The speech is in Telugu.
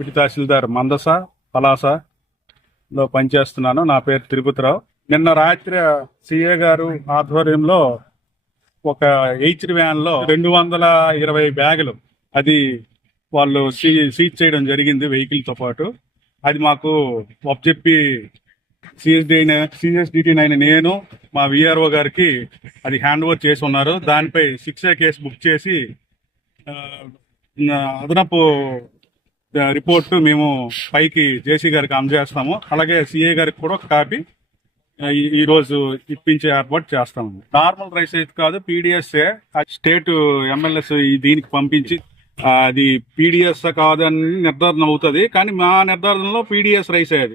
డిప్యూటీ తహసీల్దార్ మందస పలాసలో పనిచేస్తున్నాను. నా పేరు తిరుపతిరావు. నిన్న రాత్రి సిఏ గారు ఆధ్వర్యంలో ఒక హెచ్డి వ్యాన్లో రెండు వందల ఇరవై బ్యాగులు అది వాళ్ళు సీ- సీజ్ చేయడం జరిగింది వెహికల్తో పాటు. అది మాకు చెప్పి సిఎస్డి సిఎస్డిటీ నైన్ నేను మా విఆర్ఓ గారికి అది హ్యాండ్ ఓవర్ చేసి ఉన్నారు. దానిపై శిక్ష కేసు బుక్ చేసి అదనపు రిపోర్ట్ మేము పైకి జేసీ గారికి అందజేస్తాము. అలాగే సిఏ గారికి కూడా ఒక కాపీ ఈ- రోజు ఇప్పించే ఏర్పాటు చేస్తాము. నార్మల్ రైస్ అయితే కాదు పీడిఎస్ స్టేట్ ఎమ్మెల్యేస్ దీనికి పంపించి అది పీడిఎస్ కాదని నిర్ధారణ అవుతుంది. కానీ మా నిర్ధారణలో పీడిఎస్ రైస్ అది.